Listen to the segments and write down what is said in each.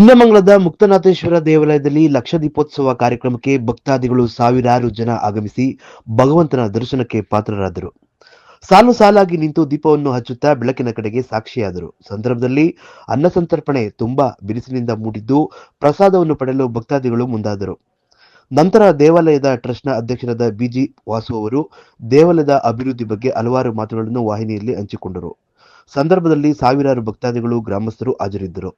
ಭಿನ್ನಮಂಗಲದ ಮುಕ್ತನಾಥೇಶ್ವರ ದೇವಾಲಯದಲ್ಲಿ ಲಕ್ಷ ದೀಪೋತ್ಸವ ಕಾರ್ಯಕ್ರಮಕ್ಕೆ ಭಕ್ತಾದಿಗಳು ಸಾವಿರಾರು ಜನ ಆಗಮಿಸಿ ಭಗವಂತನ ದರ್ಶನಕ್ಕೆ ಪಾತ್ರರಾದರು. ಸಾಲು ಸಾಲಾಗಿ ನಿಂತು ದೀಪವನ್ನು ಹಚ್ಚುತ್ತಾ ಬೆಳಕಿನ ಕಡೆಗೆ ಸಾಕ್ಷಿಯಾದರು. ಸಂದರ್ಭದಲ್ಲಿ ಅನ್ನ ಸಂತರ್ಪಣೆ ತುಂಬಾ ಬಿರುಸಿನಿಂದ ಮೂಡಿದ್ದು ಪ್ರಸಾದವನ್ನು ಪಡೆಯಲು ಭಕ್ತಾದಿಗಳು ಮುಂದಾದರು. ನಂತರ ದೇವಾಲಯದ ಟ್ರಸ್ಟ್ನ ಅಧ್ಯಕ್ಷರಾದ ಬಿಜಿ ವಾಸು ಅವರು ದೇವಾಲಯದ ಅಭಿವೃದ್ಧಿ ಬಗ್ಗೆ ಹಲವಾರು ಮಾತುಗಳನ್ನು ವಾಹಿನಿಯಲ್ಲಿ ಹಂಚಿಕೊಂಡರು. ಸಂದರ್ಭದಲ್ಲಿ ಸಾವಿರಾರು ಭಕ್ತಾದಿಗಳು ಗ್ರಾಮಸ್ಥರು ಹಾಜರಿದ್ದರು.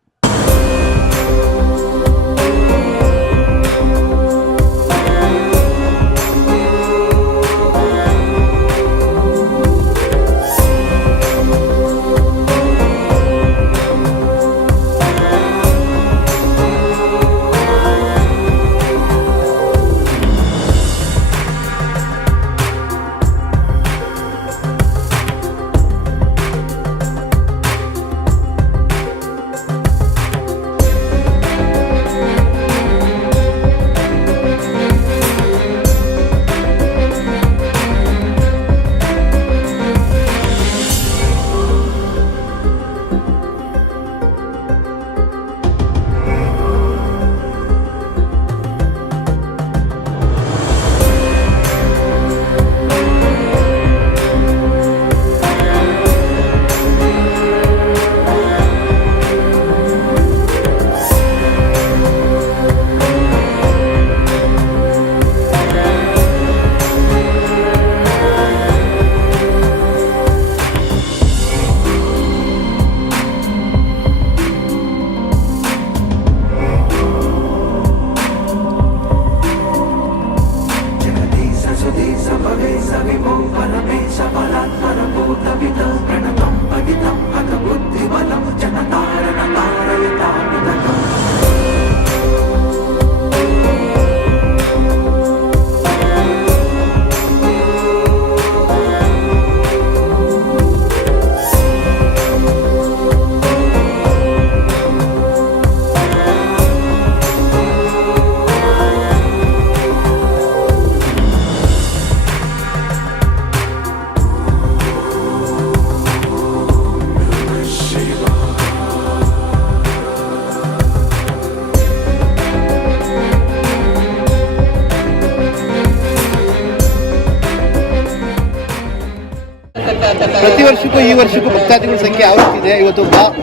ವರ್ಷಕ್ಕೂ ಈ ವರ್ಷಕ್ಕೂ ಭಕ್ತಾದಿಗಳ ಸಂಖ್ಯೆ ಇದೆ ಇವತ್ತು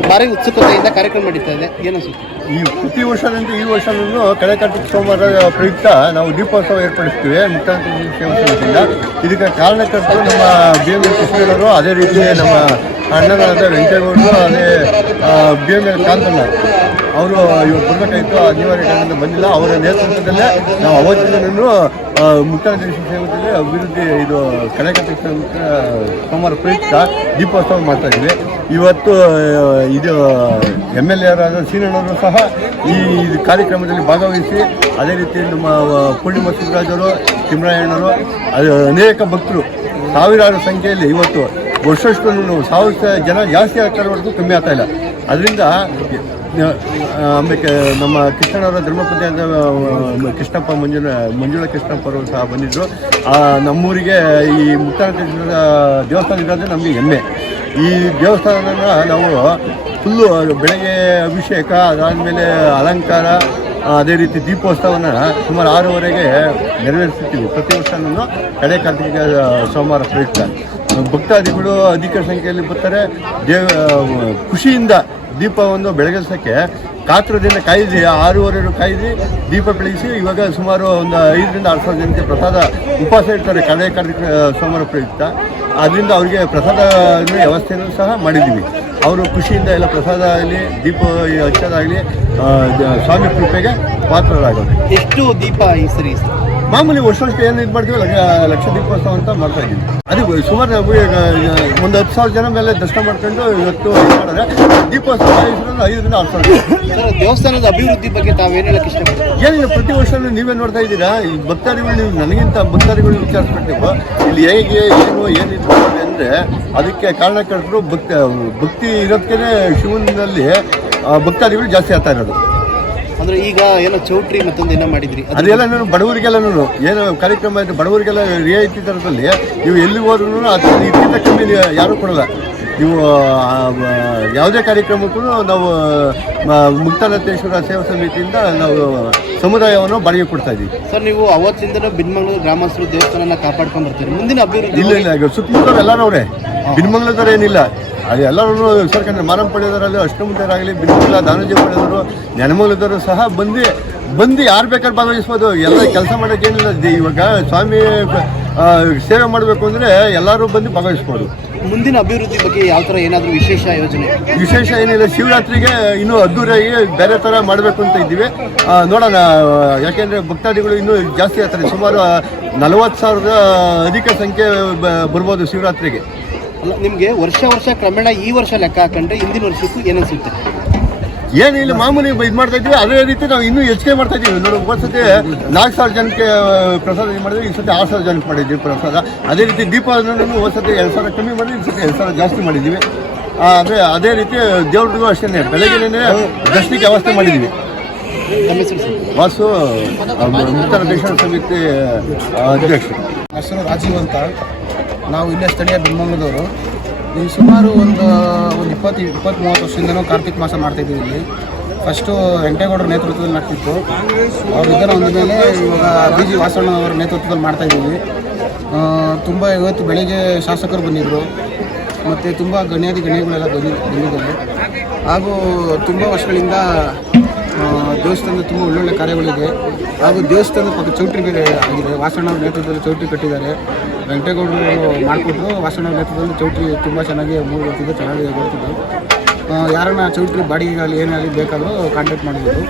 ಭಾರಿ ಉತ್ಸುಕತೆಯಿಂದ ಕಾರ್ಯಕ್ರಮ ನಡೀತಾ ಇದೆ. ಏನಿಸುತ್ತೆ ಈ ಪ್ರತಿ ವರ್ಷದಂತೆ ಈ ವರ್ಷದಲ್ಲೂ ಕಳೆ ಕಾರ್ತಿಕ ಸೋಮವಾರ ಪ್ರಯುಕ್ತ ನಾವು ದೀಪೋತ್ಸವ ಏರ್ಪಡಿಸ್ತೀವಿ. ಮುಖ್ಯಮಂತ್ರಿ ಇದಕ್ಕೆ ಕಾರಣಕರ್ತರು ನಮ್ಮ ಬಿ ಎಂ ಎಲ್ ಅದೇ ರೀತಿ ನಮ್ಮ ಅಣ್ಣನಾದ ವೆಂಕಟೇಗೌಡರು, ಅದೇ ಬಿ ಎಂ ಎಲ್ ಕಾಂತಣ್ಣ. ಅವರು ಇವರು ಬರಬೇಕಾಯಿತು ಅನಿವಾರ್ಯ ಕಾರಣದಿಂದ ಬಂದಿಲ್ಲ. ಅವರ ನೇತೃತ್ವದಲ್ಲೇ ನಾವು ಅವತ್ತಿನೂ ಮುಖ್ಯಮಂತ್ರಿ ಸೇವದಲ್ಲಿ ಅಭಿವೃದ್ಧಿ, ಇದು ಸಮಿತಿ ಸೋಮವಾರ ಪ್ರಯುಕ್ತ ದೀಪೋತ್ಸವ ಮಾಡ್ತಾ ಇದ್ವಿ ಇವತ್ತು ಇದು, ಎಂ ಎಲ್ ಎರಾದ ಸೀನಣ್ಣವರು ಸಹ ಈ ಕಾರ್ಯಕ್ರಮದಲ್ಲಿ ಭಾಗವಹಿಸಿ, ಅದೇ ರೀತಿ ನಮ್ಮ ಪೂರ್ಣಿಮಾ ಸಿದ್ದರಾಜರು ತಿಮ್ಮರಾಯಣ್ಣವರು ಅದು ಅನೇಕ ಭಕ್ತರು, ಸಾವಿರಾರು ಸಂಖ್ಯೆಯಲ್ಲಿ ಇವತ್ತು ವರ್ಷಷ್ಟು ಸಾವಿರ ಜನ ಜಾಸ್ತಿ ಆಗ್ತಾರೆ ಹೊರತು ಕಮ್ಮಿ ಆಗ್ತಾ ಇಲ್ಲ. ಅದರಿಂದ ಆಮೇಲೆ ನಮ್ಮ ಕೃಷ್ಣನವರ ಧರ್ಮಪತಿಯಾದ ಕೃಷ್ಣಪ್ಪ ಮಂಜುಳ ಮಂಜುಳ ಕೃಷ್ಣಪ್ಪ ಅವರು ಸಹ ಬಂದಿದ್ದರು ನಮ್ಮೂರಿಗೆ ಈ ಮುಕ್ತಾಂತೇಶ್ವರ ದೇವಸ್ಥಾನ ಇರೋದೇ ನಮಗೆ ಹೆಮ್ಮೆ. ಈ ದೇವಸ್ಥಾನನ ನಾವು ಫುಲ್ಲು ಬೆಳಗ್ಗೆ ಅಭಿಷೇಕ, ಅದಾದಮೇಲೆ ಅಲಂಕಾರ, ಅದೇ ರೀತಿ ದೀಪೋತ್ಸವನ ಸುಮಾರು ಆರೂವರೆಗೆ ನೆರವೇರಿಸುತ್ತೀವಿ ಪ್ರತಿ ವರ್ಷನೂ ಕಡೆ ಕಾರ್ತಿಕ ಸೋಮವಾರ ಪ್ರಯುಕ್ತ. ಭಕ್ತಾದಿಗಳು ಅಧಿಕ ಸಂಖ್ಯೆಯಲ್ಲಿ ಬರ್ತಾರೆ. ದೇವ ಖುಷಿಯಿಂದ ದೀಪವನ್ನು ಬೆಳಗಿಸೋಕ್ಕೆ ಕಾತ್ರದಿಂದ ಕಾಯ್ದು ಆರೂವರೆ ಕಾಯ್ದು ದೀಪ ಬೆಳಗಿಸಿ ಇವಾಗ ಸುಮಾರು ಒಂದು ಐದರಿಂದ ಆರು ಸಾವಿರ ಜನಕ್ಕೆ ಪ್ರಸಾದ ಉಪವಾಸ ಇರ್ತಾರೆ ಕಲೆ ಕಾರ್ಯಕ್ರಮ ಸೋಮವಾರ ಪ್ರಯುಕ್ತ. ಅದರಿಂದ ಅವರಿಗೆ ಪ್ರಸಾದ ವ್ಯವಸ್ಥೆಯನ್ನು ಸಹ ಮಾಡಿದ್ದೀವಿ. ಅವರು ಖುಷಿಯಿಂದ ಎಲ್ಲ ಪ್ರಸಾದ ಆಗಲಿ, ದೀಪ ಹಚ್ಚೋದಾಗಲಿ ಸ್ವಾಮಿ ಕೃಪೆಗೆ ಪಾತ್ರರಾಗೋದು ಎಷ್ಟು ದೀಪ ಈ ಸರಿ? ಮಾಮೂಲಿ ವರ್ಷ ವರ್ಷ ಏನು ಇದು ಮಾಡ್ತೀವಿ ಲಕ್ಷ ಲಕ್ಷ ದೀಪೋತ್ಸವ ಅಂತ ಮಾಡ್ತಾ ಇದ್ದೀವಿ ಅದು ಸುಮಾರು ನಾವು ಈಗ ಒಂದು ಹತ್ತು ಸಾವಿರ ಜನ ಮೇಲೆ ದರ್ಶನ ಮಾಡ್ಕೊಂಡು ಇವತ್ತು ಮಾಡಿದ್ರೆ ದೀಪೋತ್ಸವ ಐದರಿಂದ ಐದರಿಂದ ಆರು ಸಾವಿರ. ದೇವಸ್ಥಾನದ ಅಭಿವೃದ್ಧಿ ಬಗ್ಗೆ ತಾವೇನು ಹೇಳಕ್ಕೆ ಇಷ್ಟಪಡ್ತೀವಿ ಏನಿಲ್ಲ ಪ್ರತಿ ವರ್ಷ ನೀವೇ ನೋಡ್ತಾ ಇದ್ದೀರಾ? ಈ ಭಕ್ತಾದಿಗಳು ನೀವು ನನಗಿಂತ ಭಕ್ತಾದಿಗಳು ವಿಚಾರಿಸ್ಬಿಟ್ಟಿವ ಇಲ್ಲಿ ಹೇಗೆ ಏನು ಏನಿದೆ ಅಂದರೆ ಅದಕ್ಕೆ ಕಾರಣಕರ್ತರು ಭಕ್ತಿ ಭಕ್ತಿ ಇರೋದಕ್ಕೆ ಶಿವನಲ್ಲಿ ಭಕ್ತಾದಿಗಳು ಜಾಸ್ತಿ ಆಗ್ತಾ ಇರೋದು. ಅಂದ್ರೆ ಈಗ ಏನೋ ಚೌಟ್ರಿ ಮತ್ತೊಂದು ಏನೋ ಮಾಡಿದ್ರಿ. ಅದು ಅದೆಲ್ಲ ನಾನು ಬಡವರಿಗೆಲ್ಲನೂ ಏನು ಕಾರ್ಯಕ್ರಮ ಇದೆ ಬಡವರಿಗೆಲ್ಲ ರಿಯಾಯಿತಿ ದರದಲ್ಲಿ ನೀವು ಎಲ್ಲಿ ಹೋದ್ರೂ ಅದು ಇದಕ್ಕಿಂತ ಕಮ್ಮಿ ಯಾರೂ ಕೊಡಲ್ಲ. ಆ, ಯಾವುದೇ ಕಾರ್ಯಕ್ರಮಕ್ಕೂ ನಾವು ಆ, ಮುಕ್ತಾನಂತೇಶ್ವರ ಸೇವಾ ಸಮಿತಿಯಿಂದ ನಾವು ಸಮುದಾಯವನ್ನು ಬಾಡಿಗೆ ಕೊಡ್ತಾ ಇದ್ದೀವಿ. ಸರ್ ನೀವು ಅವತ್ತಿಂದನೂ ಬಿನ್ಮಂಗ್ಳೂರು ಗ್ರಾಮಸ್ಥರು ದೇವಸ್ಥಾನ ಕಾಪಾಡ್ಕೊಂಡು ಬರ್ತೀರಿ. ಮುಂದಿನ ಅಭಿವೃದ್ಧಿ ಇಲ್ಲ ಇಲ್ಲ ಸುತ್ತಮುತ್ತ ಎಲ್ಲರೂ ಅವರೇ. ಬಿನ್ಮಂಗ್ಲದವ್ರು ಏನಿಲ್ಲ. ಅದು ಎಲ್ಲರೂ ಸರ್ಕಾರ ಮಾರಂ ಪಡೆಯೋದರಲ್ಲಿ ಅಷ್ಟಮುತ್ತರಾಗಲಿ ಬಿಂದಿಲ್ಲ ದಾನಜಿ ಪಡೆಯೋರು ನೆನಮಂಗ್ಲದವರು ಸಹ ಬಂದು ಬಂದು ಯಾರು ಬೇಕಾದ್ರೆ ಭಾಗವಹಿಸ್ಬೋದು. ಎಲ್ಲ ಕೆಲಸ ಮಾಡೋಕೆ ಏನಿಲ್ಲ. ಇವಾಗ ಸ್ವಾಮಿ ಸೇವೆ ಮಾಡಬೇಕು ಅಂದರೆ ಎಲ್ಲರೂ ಬಂದು ಭಾಗವಹಿಸ್ಬೋದು. ಮುಂದಿನ ಅಭಿವೃದ್ಧಿ ಬಗ್ಗೆ ಯಾವ ಥರ ಏನಾದರೂ ವಿಶೇಷ ಯೋಜನೆ? ವಿಶೇಷ ಏನಿಲ್ಲ. ಶಿವರಾತ್ರಿಗೆ ಇನ್ನೂ ಅದ್ದೂರಿಯಾಗಿ ಬೇರೆ ಥರ ಮಾಡಬೇಕು ಅಂತ ಇದ್ದೀವಿ. ನೋಡೋಣ. ಯಾಕೆಂದರೆ ಭಕ್ತಾದಿಗಳು ಇನ್ನೂ ಜಾಸ್ತಿ ಆಗ್ತಾರೆ ಸುಮಾರು ನಲವತ್ತು ಸಾವಿರದ ಅಧಿಕ ಸಂಖ್ಯೆ ಬರ್ಬೋದು ಶಿವರಾತ್ರಿಗೆ. ಅಲ್ಲ ನಿಮ್ಗೆ ವರ್ಷ ವರ್ಷ ಕ್ರಮೇಣ ಈ ವರ್ಷ ಲೆಕ್ಕ ಹಾಕೊಂಡ್ರೆ ಹಿಂದಿನ ವರ್ಷಕ್ಕೂ ಏನನ್ಸುತ್ತೆ ಇಲ್ಲಿ ಮಾಮೂಲಿ ಇದು ಮಾಡ್ತಾ ಇದ್ವಿ ಅದೇ ರೀತಿ ನಾವು ಇನ್ನೂ ಹೆಚ್ಚಿಗೆ ಮಾಡ್ತಾ ಇದ್ದೀವಿ. ನೋಡಿ ಸತಿ ನಾಲ್ಕು ಸಾವಿರ ಜನಕ್ಕೆ ಪ್ರಸಾದ ಇದು ಮಾಡಿದ್ವಿ ಈ ಸತಿ ಆರು ಸಾವಿರ ಜನಕ್ಕೆ ಮಾಡಿದ್ವಿ ಪ್ರಸಾದ. ಅದೇ ರೀತಿ ದೀಪವನ್ನು ಒಂದ್ಸತಿ ಎರಡು ಸಾವಿರ ಕಮ್ಮಿ ಮಾಡಿದ್ವಿ ಈ ಸತಿ ಎರಡು ಸಾವಿರ ಜಾಸ್ತಿ ಮಾಡಿದ್ದೀವಿ. ಅದೇ ಅದೇ ರೀತಿ ದೇವ್ರಿಗೂ ಅಷ್ಟೇ ಬೆಳಗ್ಗೆನೇ ದರ್ಶನಕ್ಕೆ ವ್ಯವಸ್ಥೆ ಮಾಡಿದ್ದೀವಿ. ವಾಸು ನೂತನ ಶಿಕ್ಷಣ ಸಮಿತಿ ಅಧ್ಯಕ್ಷರು. ಹೆಸರು ರಾಜೀವ್ ಅಂತ. ನಾವು ಇಲ್ಲೇ ಸ್ಥಳೀಯ ಬೆಂಗಳೂರದವರು ಈ ಸುಮಾರು ಒಂದು ಒಂದು ಇಪ್ಪತ್ತು ಇಪ್ಪತ್ತು ಮೂವತ್ತು ವರ್ಷದಿಂದನೂ ಕಾರ್ತಿಕ್ ಮಾಸ ಮಾಡ್ತಾಯಿದ್ದೀವಿ ಇಲ್ಲಿ. ಫಸ್ಟು ವೆಂಕಟೇಗೌಡರ ನೇತೃತ್ವದಲ್ಲಿ ಆಗ್ತಿತ್ತು ಅವ್ರ ಇದರ ಒಂದು ಮೇಲೆ ಇವಾಗ ಬಿ ಜಿ ವಾಸಣ್ಣವರ ನೇತೃತ್ವದಲ್ಲಿ ಮಾಡ್ತಾಯಿದ್ದೀವಿ ತುಂಬ ಇವತ್ತು ಬೆಳಿಗ್ಗೆ ಶಾಸಕರು ಬಂದಿದ್ದರು ಮತ್ತು ತುಂಬ ಗಣ್ಯಾದಿ ಗಣ್ಯಗಳೆಲ್ಲ ಬಂದಿ, ಬಂದಿದ್ದಾರೆ. ಹಾಗೂ ತುಂಬ ವರ್ಷಗಳಿಂದ ದೇವಸ್ಥಾನದ ತುಂಬ ಒಳ್ಳೊಳ್ಳೆ ಕಾರ್ಯಗಳಿದೆ ಹಾಗೂ ದೇವಸ್ಥಾನದ ಪಕ್ಕ ಚೌಟ್ರಿ ಬೇರೆ ಆಗಿದೆ. ವಾಸಣ್ಣವ್ರ ನೇತೃತ್ವದಲ್ಲಿ ಚೌಟ್ರಿ ಕಟ್ಟಿದ್ದಾರೆ. ವೆಂಕಟೇಗೌಡರು ಮಾಡಿಕೊಟ್ರು ವಾಸಣ್ಣ ನೇತೃತ್ವದಲ್ಲಿ ಚೌಟ್ರಿ ತುಂಬ ಚೆನ್ನಾಗಿ ಮೂರು ಬರ್ತಿದ್ದು ಚೆನ್ನಾಗಿ ಬರ್ತಿದ್ದು ಆ, ಯಾರನ್ನ ಚೌಟ್ರಿ ಬಾಡಿಗೆಗಾಗಲಿ ಏನಾಗಲಿ ಬೇಕಾದರೂ ಕಾಂಟ್ಯಾಕ್ಟ್ ಮಾಡ್ಬೋದು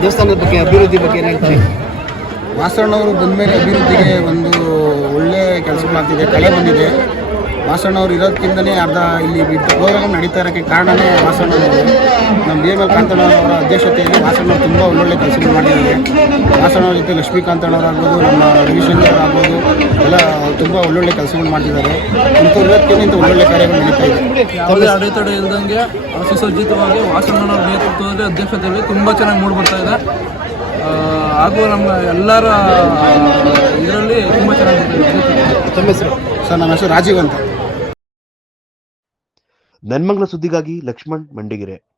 ದೇವಸ್ಥಾನದ ಬಗ್ಗೆ ಅಭಿವೃದ್ಧಿ ಬಗ್ಗೆ ಏನು ಹೇಳ್ತಾರೆ? ವಾಸಣ್ಣವರು ಬಂದಮೇಲೆ ಅಭಿವೃದ್ಧಿಗೆ ಒಂದು ಒಳ್ಳೆ ಕೆಲಸಗಳಾಗ್ತಿದೆ ಕಳೆ ಬಂದಿದೆ. ವಾಸಣ್ಣವ್ರು ಇರೋದಕ್ಕಿಂತಲೇ ಅರ್ಧ ಇಲ್ಲಿ ಬಿಟ್ಟು ಪ್ರೋಗ್ರಾಮ್ ನಡೀತಾ ಇರೋಕ್ಕೆ ಕಾರಣವೇ ವಾಸಣ್ಣವರು ನಮ್ಮ ಬಿ ಎಂ ಎಲ್ ಕಾಂತಣ್ಣವರ ಅಧ್ಯಕ್ಷತೆಯಲ್ಲಿ ವಾಸಣ್ಣವ್ರು ತುಂಬ ಒಳ್ಳೊಳ್ಳೆ ಕೆಲಸಗಳು ಮಾಡಿದ್ದಾರೆ. ವಾಸಣ್ಣವ್ರ ಜೊತೆ ಲಕ್ಷ್ಮೀಕಾಂತಣ್ಣವರಾಗ್ಬೋದು ನಮ್ಮ ರವಿಶಂಕರ್ ಆಗ್ಬೋದು ಎಲ್ಲ ತುಂಬ ಒಳ್ಳೊಳ್ಳೆ ಕೆಲಸಗಳು ಮಾಡ್ತಿದ್ದಾರೆ ಇಂಥ ಇರೋದಕ್ಕೆ ಇಂಥ ಒಳ್ಳೊಳ್ಳೆ ಕಾರ್ಯಗಳು ನಡೀತಾ ಇದೆ. ಯಾವುದೇ ಅಡೆತಡೆ ಇಲ್ದಂಗೆ ಸುಸಜ್ಜಿತವಾಗಿ ವಾಸಣ್ಣನವರ ನೇತೃತ್ವದಲ್ಲಿ ಅಧ್ಯಕ್ಷತೆಯಲ್ಲಿ ತುಂಬ ಚೆನ್ನಾಗಿ ಮೂಡಿ ಬರ್ತಾ ಇದೆ. ಹಾಗೂ ನಮ್ಮ ಎಲ್ಲರ ಇದರಲ್ಲಿ ತುಂಬ ಚೆನ್ನಾಗಿದೆ ಸರ್ ನಮ್ಮ ಹೆಸರು ರಾಜೀವ್ ಅಂತ. ನನ್ಮಂಗ್ಲ ಸುದ್ದಿಗಾಗಿ ಲಕ್ಷ್ಮಣ್ ಮಂಡಿಗೆರೆ.